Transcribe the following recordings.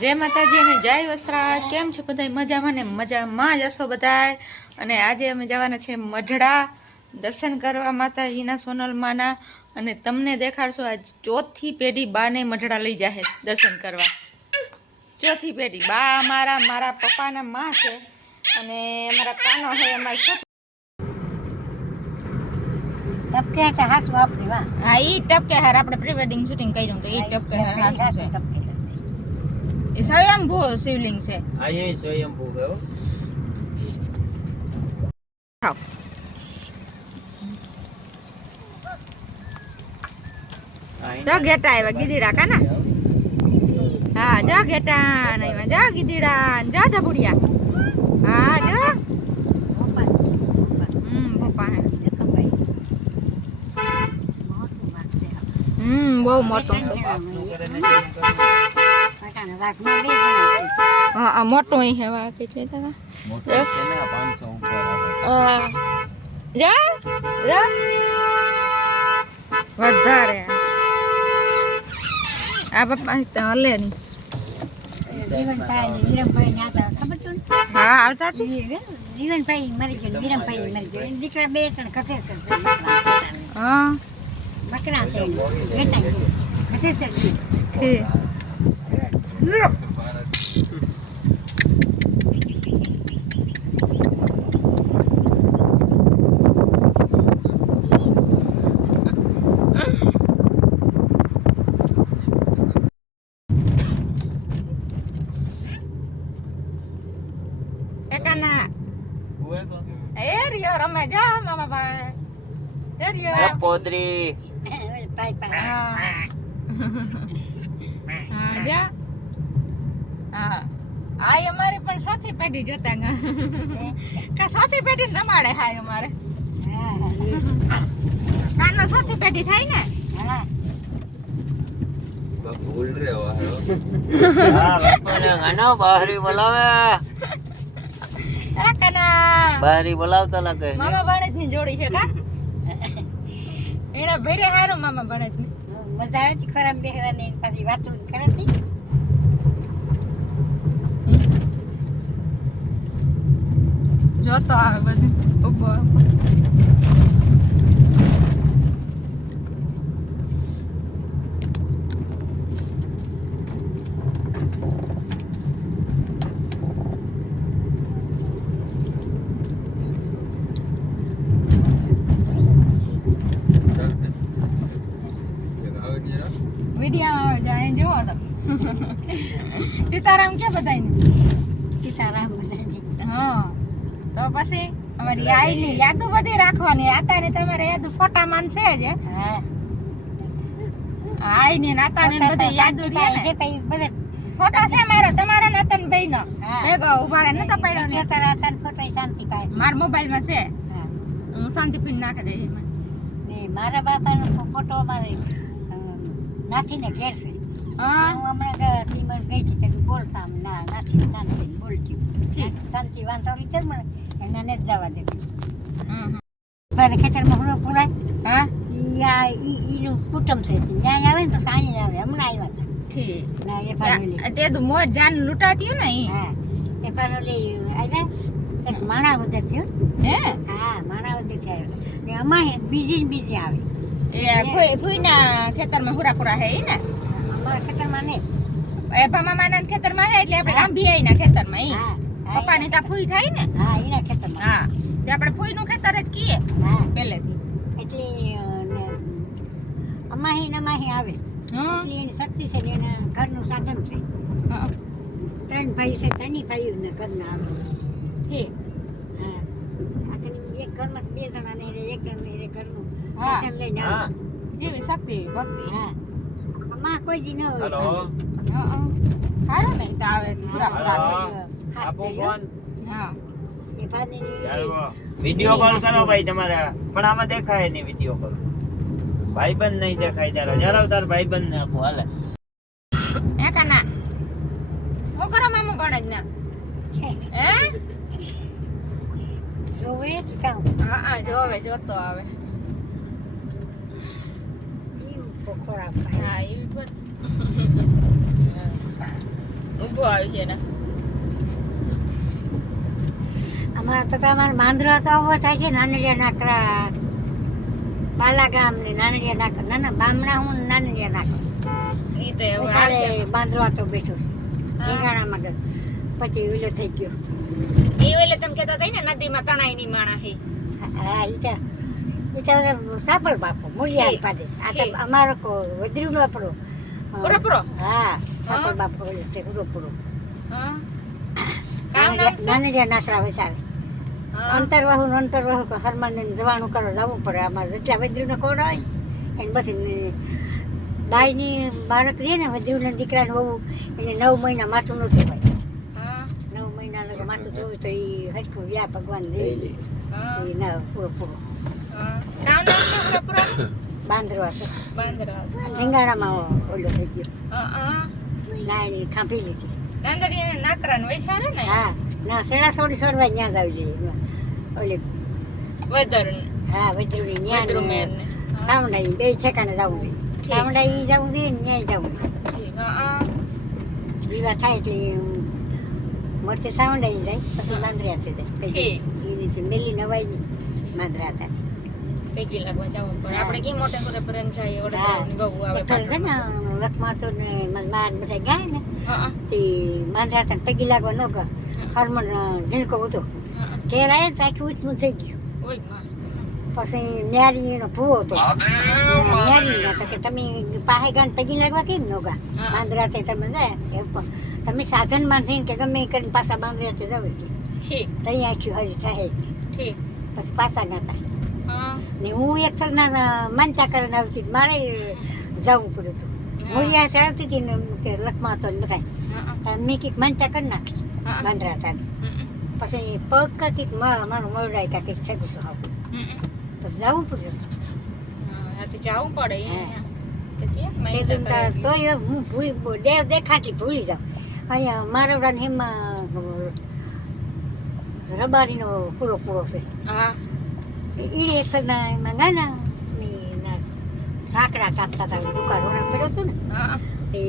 જય માતાજી અને જય વસરાજ. કેમ છો બધા? મજામાં ને મજામાં જ હશો બધા. અને આજે અમે જવાના છે મઢડા દર્શન કરવા માતાજીના સોનલમાના. અને તમને દેખાડશો આ ચોથી પેઢી બાને મઢડા લઈ જાહે દર્શન કરવા. ચોથી પેઢી બા મારા પપ્પાના માં છે અને અમારા કાનો છે અમારી ટપકે છે હાસુ આપણી વાહ. હા ઈ ટપકે હાર આપણે પ્રી વેડિંગ શૂટિંગ કર્યું તો ઈ ટપકે હાર હાસુ છે. એ સ્વયંભૂ શિવલિંગ છે. આ એ સ્વયંભૂ ગયો. ખાઓ. જો ઘેટા આવ્યા ગીદીડા કાના. હા જો ઘેટા આવ્યા જો ગીદીડા જો ઢબુડિયા. હા જો પપ્પા હે બહુ મોટો છે. હા મોટો હે વા કેટલે તા મોટો છે ને 500 ઉપર જા વધારે આ પપ્પા તો હલે ની. જીવનભાઈ વિરમભાઈ ને આતા ખબર છે? હા આવતા જીવનભાઈ મરી ગયા, વિરમભાઈ મરી ગયા. દીકરા બે ત્રણ કથે છે. હા બકરા છે બેટા કથે છે. ઠીક. એકાના એરિયો રમે જા મામા ભાઈ એરિયો પોદરી પાઈ પાઈ હા જા હા આ અમારે પણ સાથી પેઢી જોતા કા સાથી પેઢી રમાડે હાય અમારે કાનો સાથી પેઢી થાય ને હા ભૂલ રહ્યો હા બાપાને ઘણો બહારી બોલાવે કાના બહારી બોલાવતા લાગે મામા ભાણેજ ની જોડી છે કા એના ભેરે હારું મામા ભાણેજ ની મજા આવે છે ખરાબ બેહવાની પછી વાતો કરતી. જોતો આવે બધું ઉભો વિડીયો આવે જાય જોવો તો સીતારામ ક્યાં બધાય સીતારામ બધાની હા તો પછી અમારી આઈની યાદો બધી રાખવાની. આતાને તમારે યાદો ફોટામાં છે જ હા આઈની નાતાને બધી યાદો રહે ને છે તઈ બધે ફોટા છે મારા તમારા નાતન ભાઈનો હા. ભેગો ઉભાડે નતો પડ્યો ને તારા તાર ફોટો શાંતિ પાસે. મારા મોબાઈલમાં છે હા હું શાંતિપીન નાખી દઈશ એમાં. ને મારા બાપાનો ફોટો અમારે નાથીને ઘેર છે. હા હું હમણાં તીમણ ગઈ હતી તો બોલતા ના નાથી શાંતિ બોલતી ઠીક. શાંતિ વાંધો રીતે જ મને એમને જ જવા દેતી. હમ. મારે ખેતરમાં હુરો પુરાય હા ઈનું કુટુંબ છે ત્યાં આવે ને પછી અહીં આવે હમણાં આવ્યા હતા. ઠીક ના એ પાનોલી તે તો મોજ જાન લૂંટાતી ને ઈ હા એ પાનોલી આવ્યા માણા વધે થયું. હે હા માણા વધે આવ્યા ને અમારે બીજી આવે એ ભૂઈના ખેતરમાં હુરાપુરા હે ઈ ને અમારા ખેતરમાં નહીં. એ ભમામાના ખેતરમાં હે એટલે આપણે રામભીઆઈના ખેતરમાં ઈ હા પપ્પાની તા ફૂઈ થાય ને હા એના ખેતરમાં હા તે આપણે ફૂઈનું ખેતર જ કીએ હા પહેલેથી. એટલે અમાહી નમાહી આવે હા એટલે એની શક્તિ છે ને એના ઘરનું સાધન છે. હા ત્રણ ભાઈ છે ત્રણેય ભાઈઓના ઘરના આવે. ઠીક હા આખી એક ઘરમાં બે જણા ને એક ઘરનું હા. સાધન લઈને આવે. જેવી શક્તિ એવી ભક્તિ. હા આમાં કોઈ જી ન હોય હેલો હા સારું ને તો આવે હુરાપુરા હા. ખાસ આપો થઈ ફોન હા એ ભાની વિડિયો કોલ કરો ભાઈ તમારે પણ આમાં દેખાય નહીં વિડિયો કોલ ભાઈબંધ નહીં દેખાય તારો જરા તાર ભાઈબંધ ને આપો હાલે હે કાના હું કરો મામા ભાણેજ ના હે જોવે કામ હા જોવે જોતો આવે ખોરાક હા એ પણ ઉભો ઊભો આવી છે એના અમારે તો તમારે માંદરો તો આવો થાય છે નાનડિયા નાકરા બાલા ગામ ને નાનડિયા નાકરા ના બામણા હું ને નાનડિયા નાકરા ઈ તો હવે સાડે આ બાંદરો તો બેઠો છે ઢીંગાણામાં ગયો પછી વિલો થઈ ગયો ઈ ઓલે તમે કહેતા હતા ને નદીમાં તણાઈ ની માણા હે હા ઈ તો સાપલ બાપુ મૂળિયા પાદે આ તો અમારો વધ્યું નો આપણો પૂરો હા સાપલ બાપુ ઓલો છે પૂરો હા કામ નામ છે નાનડિયા નાકરા વસાવે હા અંતરવાહુ હરમાન ને જવાનું કરવા જવું પડે અમારે જેટલા વજ્રુનો કોડ હોય એને પછી બાઈની બાળક છે ને વજ્રુના દીકરાને બહુ એને 9 મહિના માથું ન ધોવાય હા 9 મહિના લગા માથું ધોવું તો એ હરખું વ્યા ભગવાન દે હા એ ના પૂરો હા કામ નામ છે પૂરો બાંદરો હતો બાંદરા ધીંગાણામાં ઓલો થઈ ગયો હા ના એની ખાંભી લીધી નાંદડીયા નાકરાન વૈસારે ને હા ના સેડા છોડવા ત્યાં જ આવી જાય ઓલે વેધર હા વજ્રુની વેધર મેર ન્યા ને સાવંડાઈ બે ઠેકાણે જવું છે સાવંડાઈ જવું છે ને ન્યાય જવું છે ઠીક હા વિવાહ થાય એટલે મળતે સાવંડાઈ જાય પછી માંદરિયા થઈ જાય ઠીક. એ રીતે મેલી નવાઈ નહીં માંદરા હતા ભેગી લાગવા જવું પણ આપણે કેમ મોટે મોટે પરન જાય વડોદરાની બહુ આવે પથ્થર છે ને લખમાં તો ને માન બધા ગયા ને હા તે માંદરા હતા પગી લાગવા ન ગયો હરમન ઝીણકો હતો હા ઘેર આવ્યા તો આખી ઊંચું થઈ ગયું ઓય માં પછી ન્યારી એનો ભૂવો હતો ન્યારી ના તો કે તમે પાસે ગાન પગી લાગવા કેમ ન ગા હા. માંદરા થઈ તમે જાય તમે સાધનમાં થઈને કે ગમે એ કરીને પાછા માંદરા થઈ જાવ કે ઠીક તઈ આખી હરી થાય ઠીક પછી પાછા ગાતા હા ને હું એક ફરના માનતા કરીને આવતી હતી. મારે જવું પડ્યું હતું મૂળિયા આવતી હતી ને કે લખમાં હતો ને બધા હા મેં કંઈક માનતા કરી નાખી હા. માંદરા હતા પછી પગ કંઈક મારું મરડાય કંઈક છે તો હવે પછી જવું પડ્યું હા તો જાવું પડે હા. તો કેમ એ મહિના દિનતા કરે તોય હું દેવ દેખાતી ભૂલી જાઉં અહીંયા મારવડા ને એમાં રબારીનો પૂરો છે હા ઈડે એક ફરના એમાં ગાના રાકડા કાપતા હતા દુકાન રોડ પડ્યો હતો ને હા તે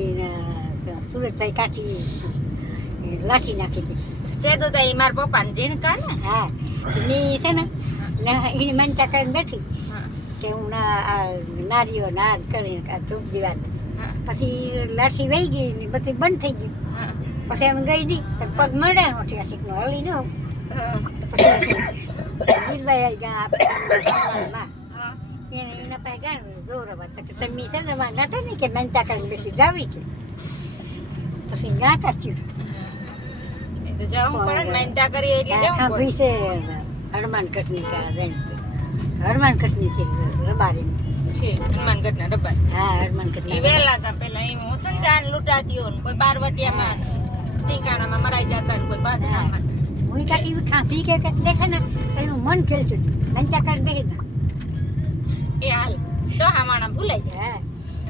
સુરતભાઈ કાઠી લાઠી નાખી હતી તે તો તઈ માર પપ્પાને જીણકા ને હા એની છે ને એની માનતા કરીને બેઠી હા કે હું નારીઓ નાર કરીને આ ધૂપ દીવા હા પછી લાઠી વહી ગઈ ને બધું બંધ થઈ ગયું હા પછી એમ ગઈ દી પગ મળ્યા નહોતી આ શીખનો હલી ન હા પછી ગીરભાઈ આવી ગયા આપણે હા એના પાસે ગાયું જોર હતા કે તમે છે ને માં ગાતા ને કે માનતા કરીને બેઠી જાવી કે પછી ગાતા થયું એ તો જાવું પડે ને મહિના કરી એટલે જવું પડે ખાંભી છે હનુમાન કટની હનુમાન કટની છે રબારીની ઠીક હનુમાનગઢના ડબ્બા હા હનુમાન ઈ કટની વહેલા હતા પેલા એમ હું તને જાન લૂંટાતી હોય ને કોઈ બારવટિયામાં ટીંગાણામાં મરાઈ જતા ને કોઈ બાદનામાં હું કાકી ખાંભી કે દેખા ને તો એનું મન ખેલતું માનતા કરીને બેસી જા એ હાલ ડોહા માણા ભૂલાઈ જાય હા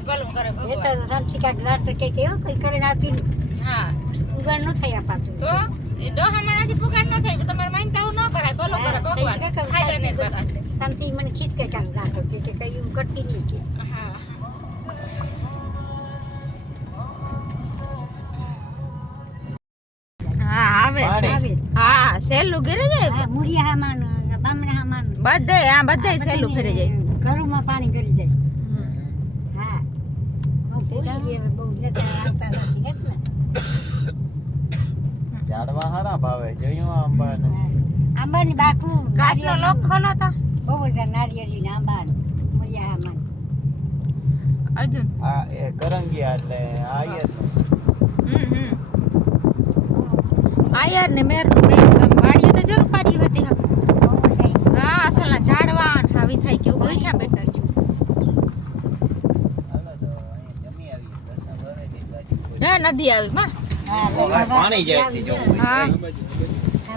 ભલું કરે એ તો ભગવાન શાંતિ કાંક રાત કે કેવું કંઈ કરીને આપીને હા ઉગાડ ન થઈ પાછું તો એ ડોહા માણાથી પુગાડ ન થાય તો તમારે માનતા ન કરાય ભલું કરે ભગવાન ફાયદા નહીં કરાય શાંતિ મને ખીચ કે કામ જાતો કે કઈ એવું કરતી નહીં કે હા હા આવે પાણી. હા સહેલું ઘરે જાય હા મુરિયા હામાન બામણા હામાન બધે આ બધે સહેલું ઘરે જાય ઘરોમાં પાણી કરી જાય હા હું ભૂલી ગઈ હવે બહુ નતા આવતા નથી એટલે ઝાડવા હારા ભાવે જોયું આંબાને આંબાની બાકુ કાચનો લોક ખોલો તો બહુ બધા નારિયેળી આંબા મુરિયા હામાન અર્જુન આ એ કરંગિયા એટલે આયર આયર ને મેર વાડીએ તો જરૂર પાડી હતી હા અસલના ઝાડવા ને આવી થાય કે ઉભી ક્યાં બેઠા છે હાલો તો અહીં જમી આવી દર્શન કરે કે બાજુ ના નદી આવી માં કોઈ પાણી જાય થી જો હા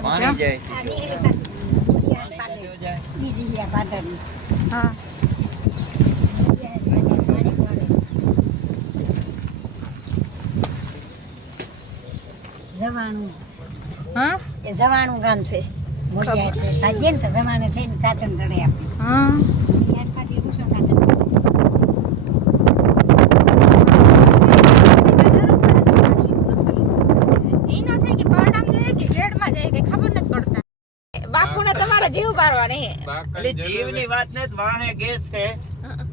પાણી જાય પાણી જાય ઈ દિયા બાદરની હા જવાનું હા એ જવાનું ગામ છે મોડિયા એટલે ભાગ્ય ને તો જમાને થઈને સાધન ચડે આપણે હા યાર પાછી રૂસો સાધન હમણાં તમારો જીવ પાડવા નહીં એટલે જીવની વાત ને વાહે ગેસ છે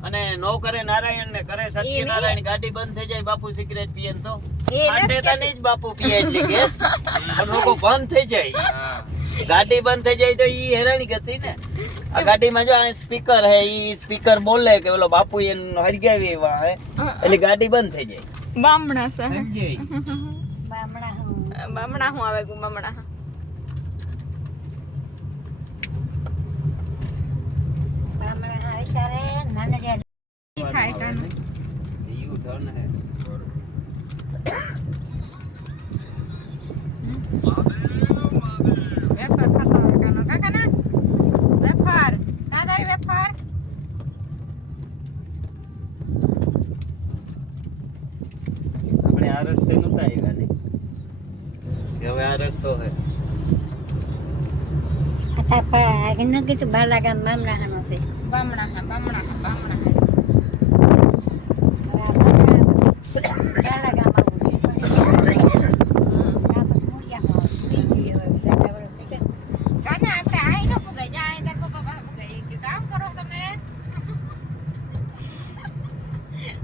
અને નો કરે નારાયણ ને કરે સત્યનારાયણ ગાડી બંધ થઈ જાય બાપુ સિગરેટ પીએ ને તો આંટે તો નહીં જ બાપુ પીએ એટલે ગેસ પણ લોકો બંધ થઈ જાય ગાડી બંધ થઈ જાય તો ઈ હેરાની ગતિ ને આ ગાડીમાં જો આ સ્પીકર હે ઈ સ્પીકર બોલે કે ઓલો બાપુ એને હરગાવી વાહે એટલે ગાડી બંધ થઈ જાય બામણા છે સમજી બામણા હું આવે બામણા ખાય કાનું યુ ટર્ન હે વેફર ખાતો કાનો કાકાના વેફર કાદારી વેફર આપણે આ રસ્તે નહોતા આવ્યા ને હવે આ રસ્તો હે નક્કી તો બાલાગામ મામલાહાનો છે બામણા હા બામણા કાના આપણે આઈ ન પુગાઈ જા આઈ તાર પપ્પા પાસે પુગાઈ કે કામ કરો તમે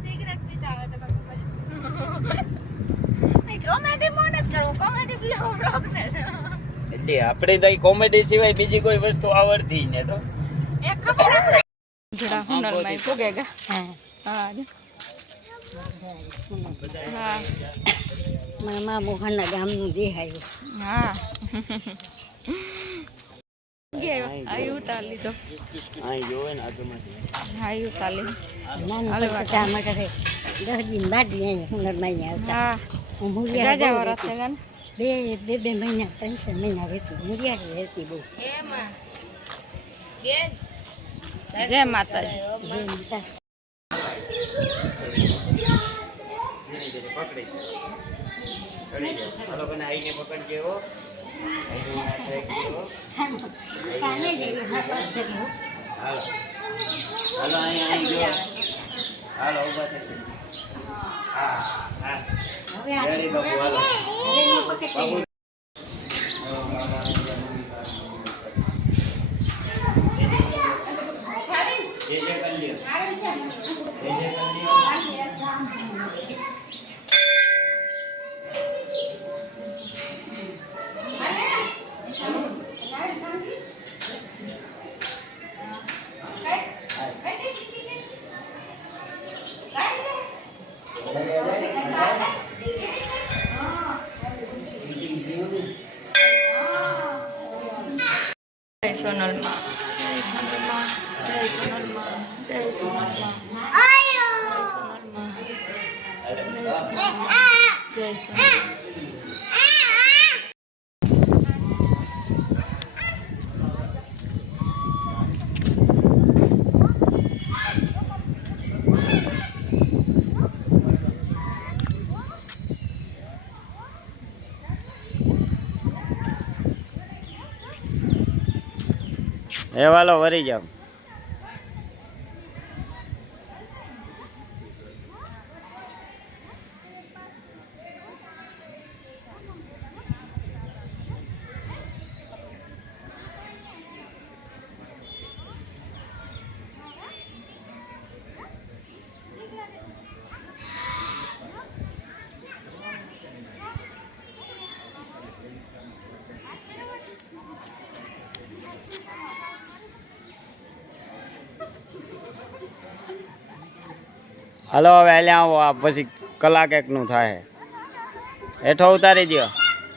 સિગરેટ પીતા હોય તમારા પપ્પા કોમેડી મોન જ કરો કોમેડી બ્લોગ ને એટલે આપણે તો કોમેડી સિવાય બીજી કોઈ વસ્તુ આવડતી ને તો એક ખબર જડા હુનર માં પુગેગા હા હા હા મારા મામો ઘરના ગામનું દેખાયું હા આયુ ઉતારી લીધો અહીં જોવે ને આજુમાંથી આયુ ઉતારી નાની પૈસા માટે 10 દિન બાકી અહીંયા હુનરમાં આવતા હા હું મુરિયા રાજા વરસ છે ને બે મહિના 3 મહિના રહેતી મુરિયા રહેતી બહુ એમાં જય માતાજી પકડી ચડી જાય હાલો બને આઈને પકડજે હો હાલો હાલો અહીં જો હાલો ઉભા થઈ હા હા રેડી બાપુ હાલો બાપુ જે જે કરી લ્યો જે જે કરી લ્યો જય સોનલમાં જય સોનલમાં જય સોનલમાં જય સોનલમાં જય સોનલમાં જય સોનલમાં એ વાલો વરી જાવ હાલો હવે અહીંયા આવો આ પછી કલાક એકનું થાય હેઠો ઉતારી દો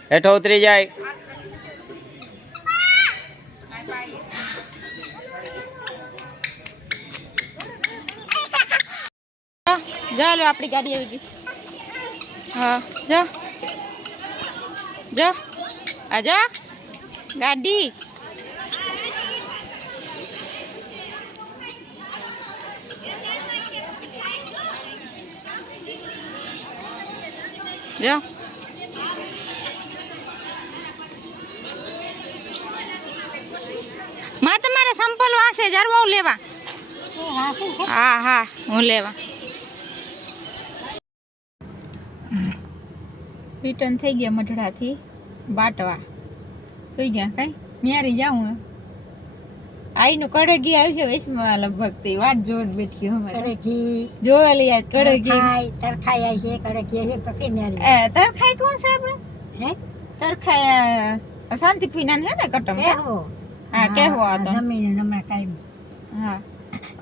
હેઠો ઉતરી જાય જા લો આપણી ગાડી આવી ગઈ હા જા જા આજા ગાડી જા માં તમારે સંપલ વાસે જરવા લેવા હા હા હું લેવા રિટર્ન થઈ ગયા મઢડાથી બાટવા કઈ ગયા કઈ ન્યારી જાઉં આઈનું કડગી આવી છે વૈષ્ણવ લગભગ તે વાટ જોઈને બેઠી અમારે કડકી જોવેલી આજ કડગી તરખાઈ આવી છે કડકી છે પછી ન્યારી તરખાઈ કોણ છે આપણે હે તરખાઈ શાંતિ ફીના છે ને કટમ કેહવો હા કેહવો હતો જમીન નમણા કાઈ હા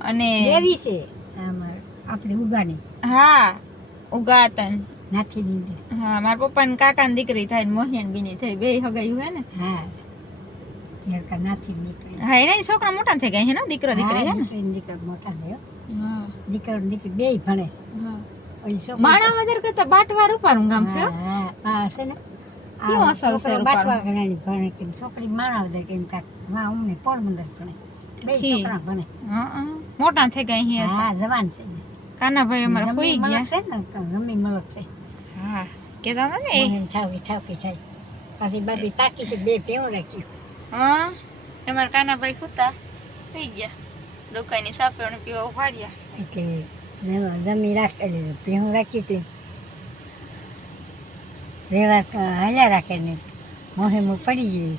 અને દેવી છે અમાર આપણી ઉગાની હા ઉગાતન નાથી ની હા મારા પપ્પા ને કાકા ની દીકરી થાય ને મોહિયાન બીની થઈ બે હગાયું હે ને હા યાર કા નાથી નીકળી હા એના છોકરા મોટા થઈ ગયા છે ને દીકરો દીકરી હે ને દીકરો મોટા થયો હા દીકરો દીકરી બે ભણે હા ઓલી છોકરી માણા વદર કરતા બાટવા રૂપારું ગામ છે હો. હા હા છે ને કેવો અસર છે રૂપારું? બાટવા ગણાની ભણે કે છોકરી માણાવદર કે કાક હા અમને પોરબંદર ભણે બે ઠીક. છોકરા ભણે હા મોટા થઈ ગયા અહીંયા હા જવાન છે કાનાભાઈ અમારા જમી ખોઈ મલક ગયા છે ને તો જમી મલક છે હા કેતા હતા ને એ. મને ઠાવી ઠાવી થાય પછી બાબી તાકી છે બે ભેવું રાખ્યું હા અમારા કાનાભાઈ ખુતા થઈ ગયા દુકાનની સાપે પીવા ઉભા રહ્યા એટલે જમી રાખેલી ભેવું રાખી એટલે રેવા હાલ્યા રાખે ને મોહે મો પડી ગઈ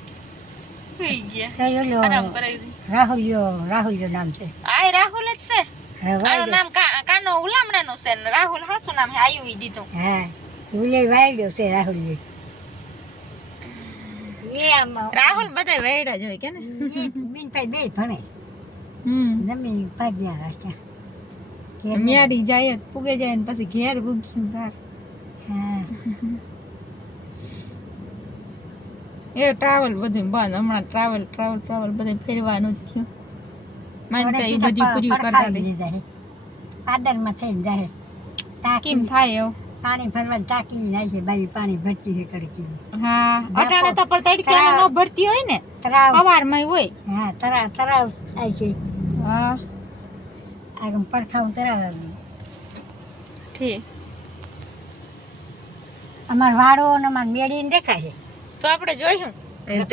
થઈ ગયા તો ઓલો આરામ કરાવી દીધી રાહુલ્યો નામ છે આ રાહુલ જ છે હા, આનું વાયડો. નામ કાનો ઉલામણાનું છે ને રાહુલ હાસું નામ છે આયુ ઈ દીધું હા ઉલે વાયડો છે રાહુલ્યો એ આમ રાહુલ બધા વેડા જ હોય કે ને બિનભાઈ બે ભણે જમી ભાગ્યા રાખ્યા ઘેર ન- મ્યારી જાય પૂગે જાય ને પછી ઘેર ભૂખ્યું ઘર હા એ ટ્રાવેલ બધું બંધ હમણાં ટ્રાવેલ બધું ફેરવાનું જ થયું માનતા એ બધું પૂર્યું કરતા હતી પાદરમાં થઈને જાય કેમ ટાંકી થાય એવું પાણી ભરવાની ટાંકી નાખી બાઈ પાણી ભરતી છે કડકી હા અટાણે તો પણ તડક્યામાં ન ભરતી હોય ને તરાવ સવારમાં હોય હા તરાવ થાય છે હા આગળ પડખાવ તરાવ આવ્યું ઠીક અમાર વાડો ને અમાર મેળીને દેખાય છે તો આપણે જોયું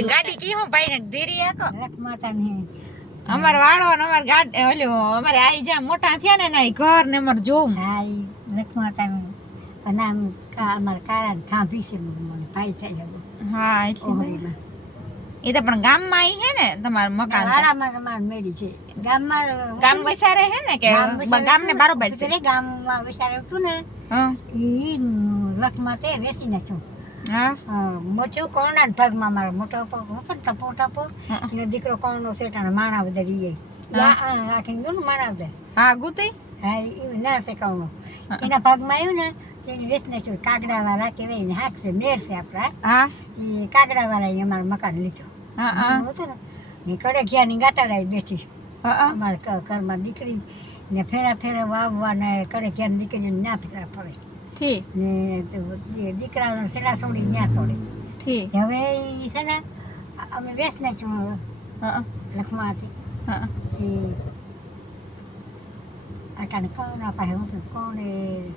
ગાડી કી હું ભાઈ ને ધીરી આકો લખ માતાને અમાર વાળો ને અમાર ગાડી ઓલું અમારે આઈ જ્યાં મોટા થયા ને એના ઈ ઘર ને અમાર જોવું હા ઈ લખ માતાનું નામ અમારા કારાને ખાંભી છે મને ભાઈ થાય છે હા એટલે ઓહરીમાં એ તો પણ ગામમાં આઈ હે ને તમારું મકાન તો? વાડામાં અમાર મેળી છે ગામમાં ગામ વસારે હે ને કે ગામ ને બારોબાર છે ગામમાં વિચાર હતું ને હા ઈ લખમાં તે વેચી નાખ્યું હા મોટું કોરણા ભાગમાં મારો મોટો પગ હતો ને ટપો ટપો હા. એનો દીકરો કોરણો સેટાનો માણાવદર ઈ રાખીને ગયું ને માણાવદર હા ગુતી હા એ ના છે કોરણો હા. એના ભાગમાં આવ્યું ને તેને વેચી નાખ્યું કાગડાવાળા કે વહીને હાક છે મેર છે આપણા હા એ કાગડાવાળા એ અમારું મકાન લીધું હા હા હતું ને એ કડકિયાની ગાતાડાએ બેઠી હા અમારા ઘરમાં દીકરી ને ફેરા વાવવા ને કડકિયાની દીકરીને ના ફેરા પડે ઠીક ને દીકરાઓને સેડા છોડી ત્યાં છોડે ઠીક હવે ઈ છે ને અમે વેચ નાખ્યું હા લખમાંથી હા એ અટાણે કોના પાસે હું કોણે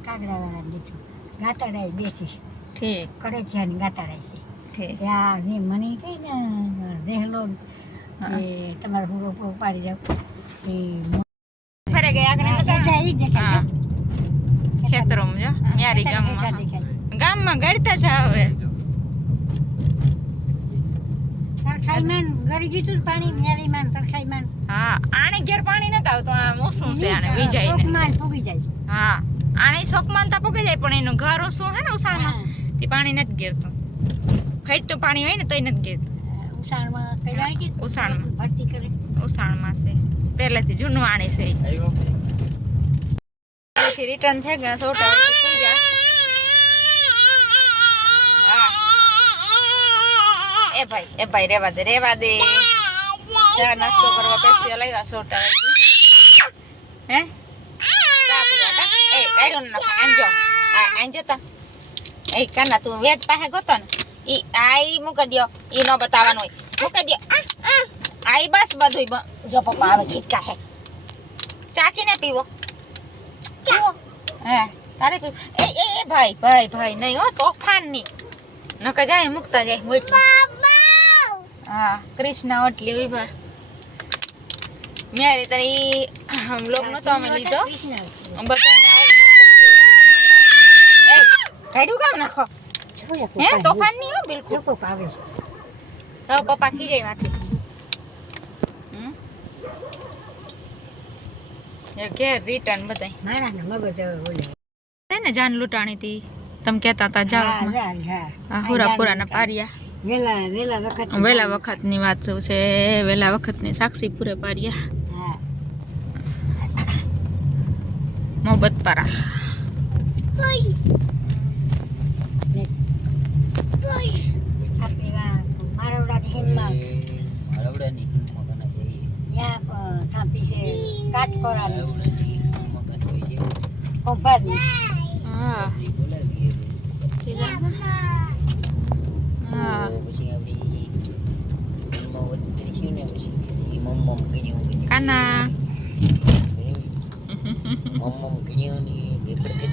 કાગડાવાળા દીધું ગાતાડાએ બેઠી ઠીક કડકિયાની ગાતાડાએ છે ઠીક ત્યાં ને મને કહી ને રહેલો હા. એ તમારે હું રોપો ઉપાડી જાવ એ ફરે ગયા આગળ નતા? દેખાય ઈ દેખાય હા ખેતરોમાં જો મ્યારી ગામમાં દેખાય ગામમાં ગળતા જ આવે તરખાઈમાં ગળી ગયું પાણી મેરીમાં તરખાઈમાં હા આને ઘેર પાણી નતા આવતું આ મોસું છે આને વિજાય ને ચોકમાં ફૂગી જાય હા આને શોકમાં તા પકે જાય પણ એનું ઘર ઓછું હે ને ઉસાળમાં તે પાણી નથી ગેરતું ફેટતું પાણી હોય ને તોય નથી ગેરતું ઉસાણમાં પેલા આવી ગઈ ઉસાણમાં. ભરતી કરે ઉસાળમાં છે પહેલેથી જૂનું આણી છે પછી રિટર્ન થઈ ગયા સોટા થઈ ગયા હા એ ભાઈ રેવા દે ચા નાસ્તો કરવા પેસી લાવ્યા સોટા હે ચા પીવા તા એ કાઢો ને નાખો આંજો આંજો તા એ કાના તું વેજ પાસે ગોતો ને ઈ આઈ મૂકી દ્યો ઈ નો બતાવવાનું હોય મૂકી દ્યો આઈ બસ બધું જો પપ્પા આવે ખીચકા હે ચાકીને પીવો પીવો હે તારે પીવું એ ભાઈ નહીં હો તોફાન નહીં નકર જાય મૂકતા જાય મોટી હા કૃષ્ણ ઓટલી ઉભા મેરી તારી બ્લોગ નતો અમે લીધો બધાને કાઢ્યું કામ નાખો હે તોફાન નહીં હો બિલકુલ ચોકો આવે તો પપ્પા ખી જાય માંથી એ ઘેર રિટર્ન બધાય મારાના મગજ હવે બોલે છે ને જાન લૂંટાણી હતી તમે કહેતા હતા જાવ હા હુરાપુરાના પારિયા વેલા વખત વહેલા વખતની વાત છે વહેલા વખતની સાક્ષી પૂરે પારિયા હા મોહબ્બત પારા આપણી મારવડાની હિંદમાં મારવડાની હિંદમાં કના જઈએ. ત્યાં થાંપી છે કાટકોરાની મારવડાની હિંદમાં કના હોય છે. કોંભારની હા ઈ બોલાવીએ. હા પછી આપણી હિંદમાં વધતી છે ને પછી ઈ મમ્મમ કર્યું. કાના મમ્મમ કર્યું ને એ પડકે